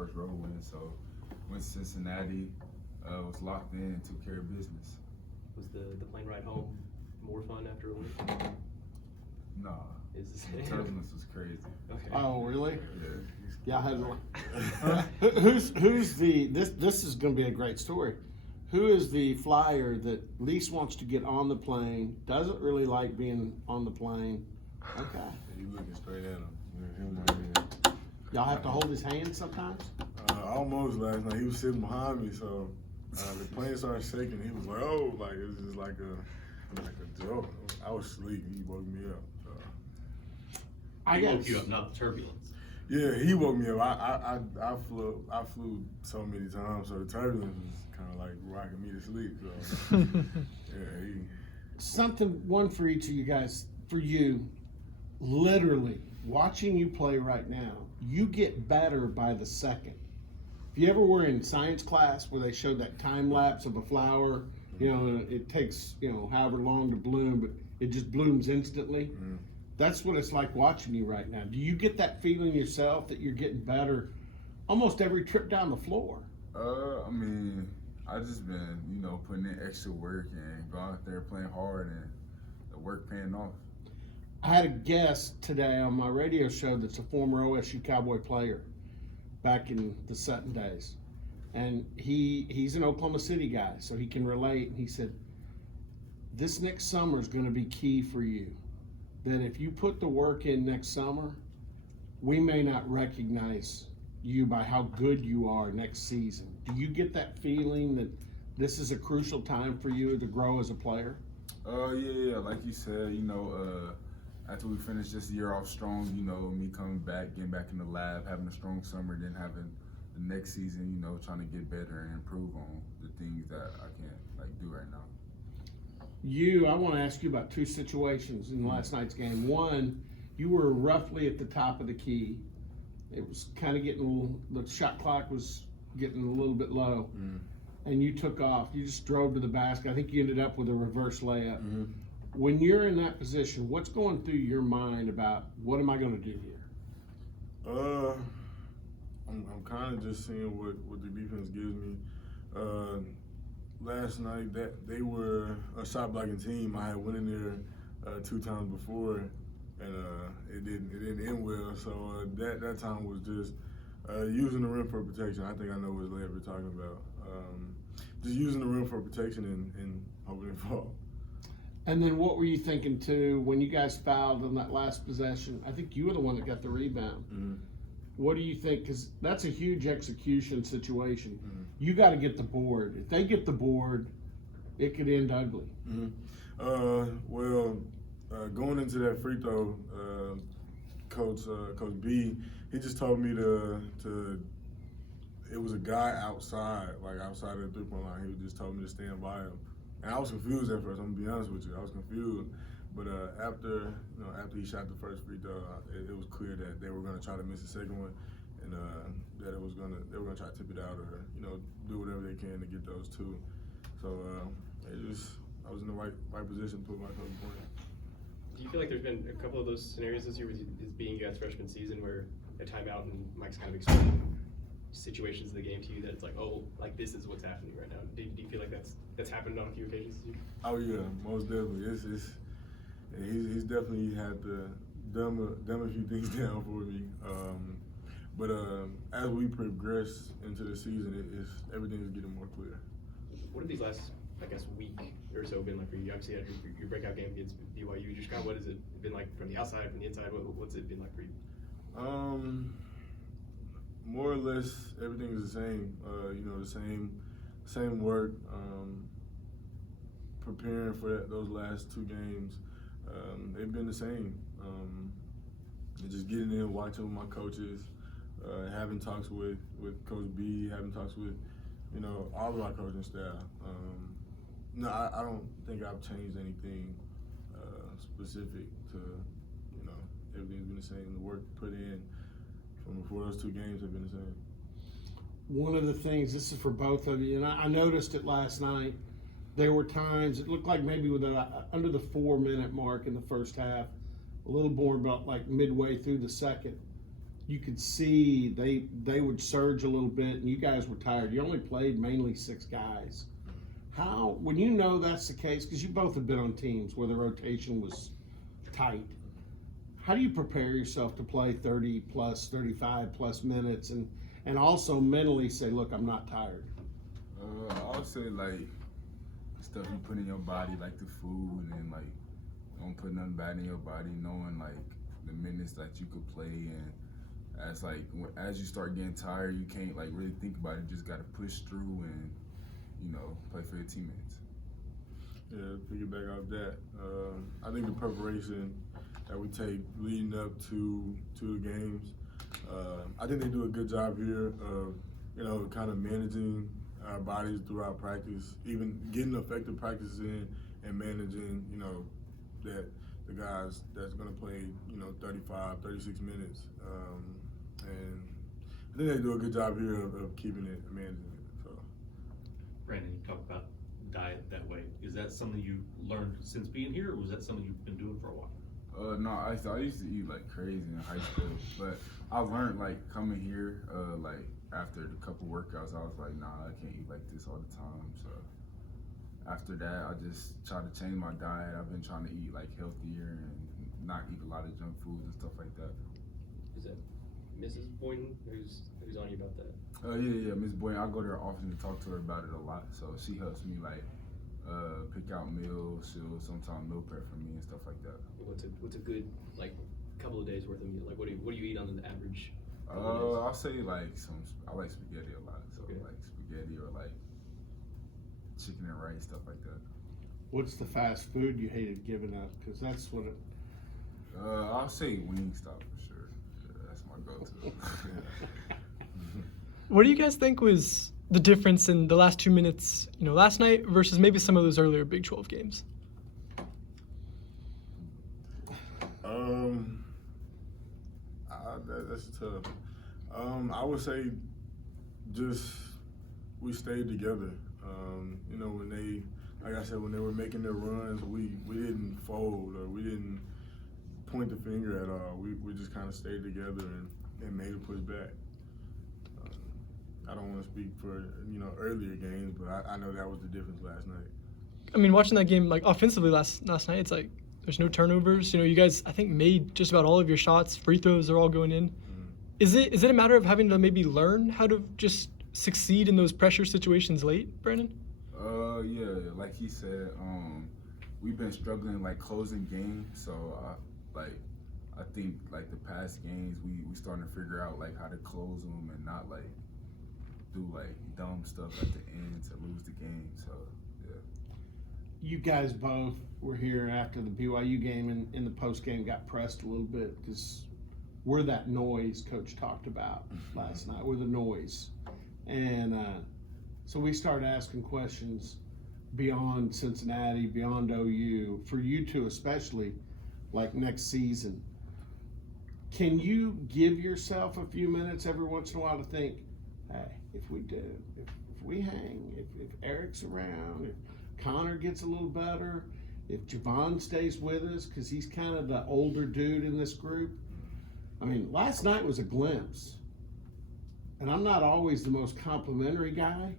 first road win. So went to Cincinnati, was locked in, took care of business. Was the plane ride home more fun after a win? Nah, the turbulence was crazy. Okay. Oh, really? Yeah. Yeah, I had who's the this is going to be a great story. Who is the flyer that least wants to get on the plane, doesn't really like being on the plane? Okay. You looking straight at him. Y'all have to hold his hand sometimes? Almost last night. He was sitting behind me, so the plane started shaking. He was like, "Oh," like it was just like a joke. I was asleep. He woke me up. He woke you up, not the turbulence. Yeah, he woke me up. I flew so many times, so the turbulence was kind of like rocking me to sleep. So yeah, One for each of you guys. For you, literally watching you play right now, you get better by the second. If you ever were in science class where they showed that time lapse of a flower, it takes however long to bloom, but it just blooms instantly. Mm-hmm. That's what it's like watching you right now. Do you get that feeling yourself that you're getting better almost every trip down the floor? I mean, I just been, putting in extra work and going out there playing hard and the work paying off. I had a guest today on my radio show that's a former OSU Cowboy player back in the Sutton days. And he's an Oklahoma City guy, so he can relate. And he said, this next summer is going to be key for you. That if you put the work in next summer, we may not recognize you by how good you are next season. Do you get that feeling that this is a crucial time for you to grow as a player? Yeah. Like you said, after we finish this year off strong, me coming back, getting back in the lab, having a strong summer, then having the next season, trying to get better and improve on the things that I can't do right now. I want to ask you about two situations in last night's game. One, you were roughly at the top of the key. It was kind of the shot clock was getting a little bit low. And you took off. You just drove to the basket. I think you ended up with a reverse layup. Mm-hmm. When you're in that position, what's going through your mind about what am I going to do here? I'm kind of just seeing what the defense gives me. Last night, that they were a shot blocking team. I had went in there 2 times before, and it didn't end well. So that time was just using the rim for protection. I think I know what layup you're talking about. Just using the rim for protection and hoping it fall. And then what were you thinking too when you guys fouled on that last possession? I think you were the one that got the rebound. Mm-hmm. What do you think? Because that's a huge execution situation. Mm-hmm. You got to get the board. If they get the board, it could end ugly. Mm-hmm. Going into that free throw, Coach B, he just told me to. It was a guy outside of the 3-point line. He just told me to stand by him, and I was confused at first. I'm gonna be honest with you, I was confused. But after he shot the first free throw, it was clear that they were gonna try to miss the second one, and that they were gonna try to tip it out or do whatever they can to get those two. So I was in the right position to put my coach point. Do you feel like there's been a couple of those scenarios this year, with it being you guys' freshman season, where a timeout and Mike's kind of explaining situations of the game to you that it's like, oh, like this is what's happening right now? Do you feel like that's happened on a few occasions this year? Oh yeah, most definitely. He's definitely had to dumb a few things down for me. But as we progress into the season, everything is getting more clear. What have these last, week or so been like for you? Obviously, after your breakout game against BYU, just what has it been like from the outside, from the inside? What's it been like for you? More or less, everything is the same. The same work. Preparing for those last 2 games, they've been the same. Just getting in, watching with my coaches, having talks with Coach B, having talks with all of our coaching staff. No, I don't think I've changed anything specific to everything's been the same. The work put in from before those 2 games have been the same. One of the things, this is for both of you, and I noticed it last night, there were times, it looked like maybe under the 4-minute mark in the first half, a little more about like midway through the second, you could see they would surge a little bit, and you guys were tired. You only played mainly 6 guys. How, when you know that's the case, because you both have been on teams where the rotation was tight, how do you prepare yourself to play 30 plus, 35 plus minutes, and also mentally say, look, I'm not tired? I would say like stuff you put in your body, like the food, and like don't put nothing bad in your body, knowing like the minutes that you could play, and as you start getting tired, you can't like really think about it. You just gotta push through and play for your teammates. Yeah, piggyback off that. I think the preparation that we take leading up to the games, I think they do a good job here of kind of managing our bodies throughout practice, even getting effective practices in and managing that the guys that's going to play 35, 36 minutes, and I think they do a good job here of keeping it, managing it. So. Brandon, you talk about diet that way. Is that something you learned since being here, or was that something you've been doing for a while? No, I used to eat like crazy in high school, but I learned like coming here, like after a couple workouts, I was like, nah, I can't eat like this all the time. So after that, I just tried to change my diet. I've been trying to eat like healthier and not eat a lot of junk foods and stuff like that. Is that Mrs. Boynton who's on you about that? Yeah, Miss Boynton. I go there often to talk to her about it a lot. So she helps me like pick out meals. She'll sometimes meal prep for me and stuff like that. What's a good like couple of days worth of meal? Like what do you eat on an average? I'll say like I like spaghetti a lot. So Okay. like spaghetti or like chicken and rice, stuff like that. What's the fast food you hated giving up? Because that's what it. I'll say Wingstop for sure. Yeah, that's my go-to. What do you guys think was the difference in the last 2 minutes, last night versus maybe some of those earlier Big 12 games? That's tough. I would say just we stayed together. When they, like I said, when they were making their runs, we didn't fold or we didn't point the finger at all. We just kind of stayed together and made a push back. I don't want to speak for earlier games, but I know that was the difference last night. I mean, watching that game, like offensively last night, it's like there's no turnovers. You guys, I think, made just about all of your shots. Free throws are all going in. Is it a matter of having to maybe learn how to just succeed in those pressure situations late, Brandon? Yeah, like he said, we've been struggling like closing games. So I think like the past games, we starting to figure out like how to close them and not like do like dumb stuff at the end to lose the game. So yeah. You guys both were here after the BYU game and in the post game got pressed a little bit because we're that noise Coach talked about last night. We're the noise. And so we started asking questions beyond Cincinnati, beyond OU, for you two especially, like next season. Can you give yourself a few minutes every once in a while to think, hey, if we hang, if Eric's around, if Connor gets a little better, if Javon stays with us, because he's kind of the older dude in this group. I mean, last night was a glimpse. And I'm not always the most complimentary guy.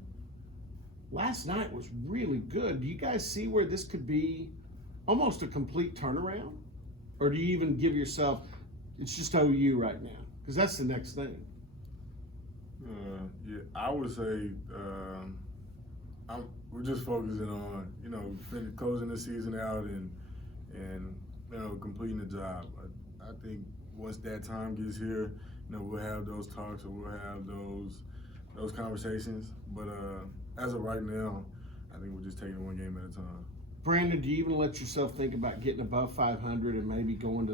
Last night was really good. Do you guys see where this could be almost a complete turnaround? Or do you even give yourself, it's just OU right now? Because that's the next thing. Yeah, I would say we're just focusing on closing the season out and completing the job. I think once that time gets here, we'll have those talks or we'll have those conversations. But as of right now, I think we're just taking it one game at a time. Brandon, do you even let yourself think about getting above 500 and maybe going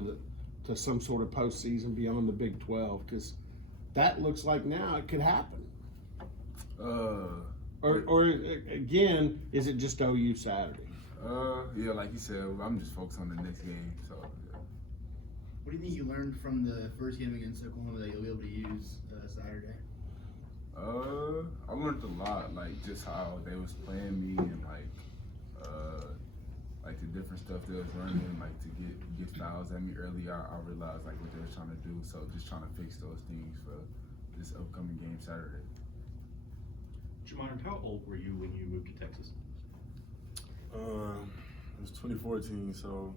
to some sort of postseason beyond the Big 12? Because that looks like now it could happen. Or again, is it just OU Saturday? Yeah, like you said, I'm just focused on the next game. So yeah. What do you think you learned from the first game against Oklahoma that you'll be able to use Saturday? I learned a lot, like just how they was playing me and like like the different stuff they was running, like to get fouls at me early, I realized like what they were trying to do. So just trying to fix those things for this upcoming game Saturday. Jamyron, how old were you when you moved to Texas? It was 2014, so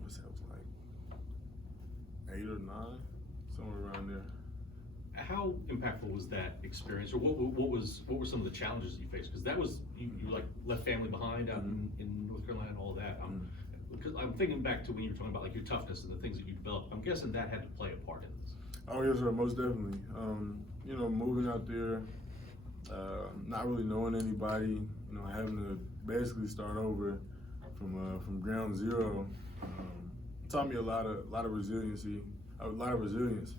what's that, was like 8 or 9, somewhere around there. How impactful was that experience, or what were some of the challenges you faced? Because that was you like left family behind out in North Carolina and all of that. Because I'm thinking back to when you were talking about like your toughness and the things that you developed. I'm guessing that had to play a part in this. Oh yes, sir, most definitely. You know, moving out there, not really knowing anybody, you know, having to basically start over from ground zero, taught me a lot of resiliency, a lot of resilience,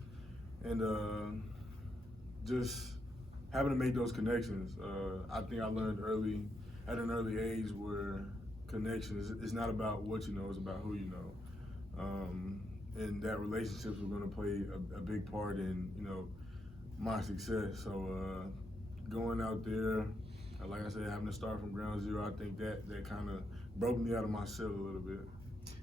and just having to make those connections. I think I learned at an early age where connections, it's not about what you know, it's about who you know. And that relationships were going to play a big part in, you know, my success. So going out there, like I said, having to start from ground zero, I think that kind of broke me out of my shell a little bit.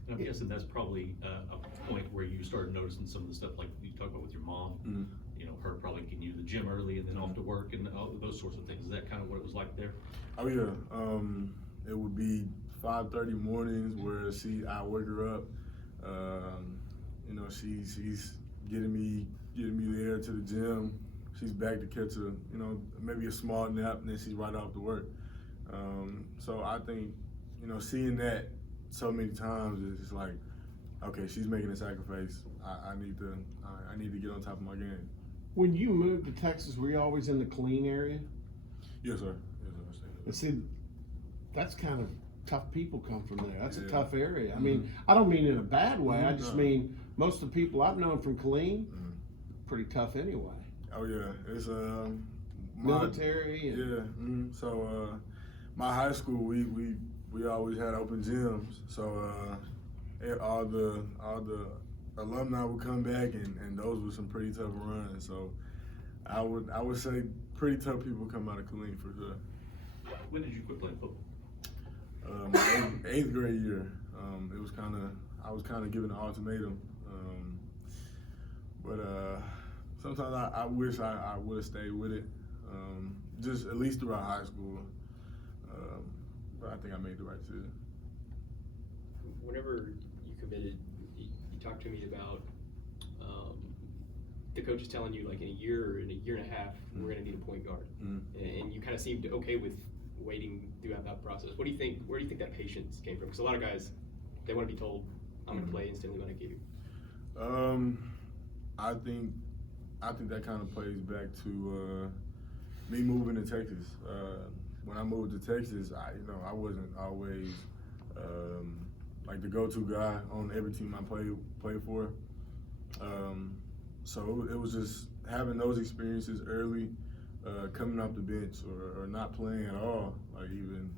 And I'm guessing that's probably a point where you started noticing some of the stuff like you talked about with your mom. You know, her probably getting you to the gym early and then off to work and all those sorts of things. Is that kind of what it was like there? Oh yeah, it would be 5:30 mornings where I wake her up. You know, she's getting me there to the gym. She's back to catch you know, maybe a small nap, and then she's right off to work. So I think, you know, seeing that so many times is just like, okay, she's making a sacrifice. I need to get on top of my game. When you moved to Texas, were you always in the Killeen area? Yes, sir. And see, that's kind of tough people come from there. That's a Yeah. tough area. I mean, I don't mean in a bad way. I just No. mean most of the people I've known from Killeen, pretty tough anyway. Oh yeah, it's Military. And, Yeah. So my high school, we always had open gyms. So all the alumni would come back, and those were some pretty tough runs. So I would say pretty tough people come out of Killeen for sure. When did you quit playing football? My eighth grade year. It was I was kind of given an ultimatum. But sometimes I wish I would have stayed with it, just at least throughout high school. But I think I made the right decision. Whenever you committed, you talked to me about the coach is telling you like in a year and a half, we're going to need a point guard. And you kind of seemed okay with waiting throughout that process. What do you think? Where do you think that patience came from? Because a lot of guys, they want to be told, I'm going to play instantly when I give you. I think that kind of plays back to me moving to Texas. When I moved to Texas, I wasn't always like the go-to guy on every team I played for. So it was just having those experiences early, coming off the bench or not playing at all. Like even,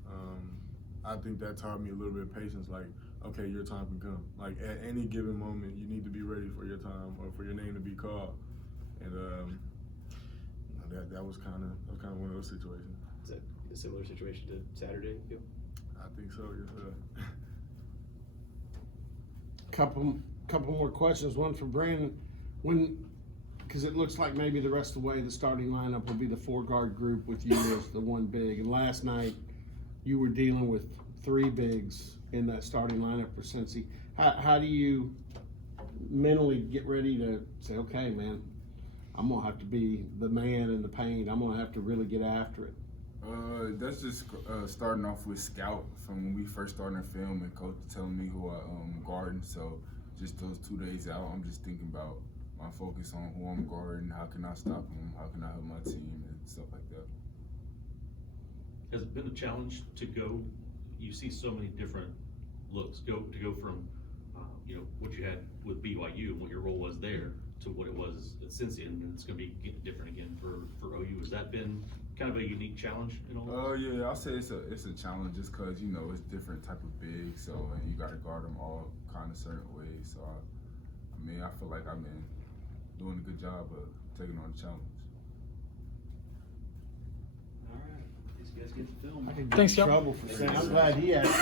I think that taught me a little bit of patience. Like, okay, your time can come. Like at any given moment, you need to be ready for your time or for your name to be called. And that was kind of one of those situations. Is that a similar situation to Saturday, you feel? I think so, yes, sir. Couple more questions. One for Brandon. Because it looks like maybe the rest of the way the starting lineup will be the 4-guard group with you as the one big. And last night you were dealing with 3 bigs in that starting lineup for Cincy. How do you mentally get ready to say, okay, man, I'm gonna have to be the man in the paint. I'm gonna have to really get after it. That's just starting off with scout from when we first started in film and coach telling me who I'm guarding. So just those 2 days out, I'm just thinking about my focus on who I'm guarding, how can I stop him, how can I help my team, and stuff like that. Has it been a challenge to go? You see so many different looks. To go from you know what you had with BYU and what your role was there to what it was at Cincinnati, and it's going to be different again for OU. Has that been kind of a unique challenge in all this? Yeah, I'll say it's a challenge just because, you know, it's different type of big, so and you got to guard them all kind of certain ways. So, I mean, I feel like I've been doing a good job of taking on the challenge. All right, these guys get the film. I could get Thanks, in Cal. trouble for saying. I'm glad he asked you.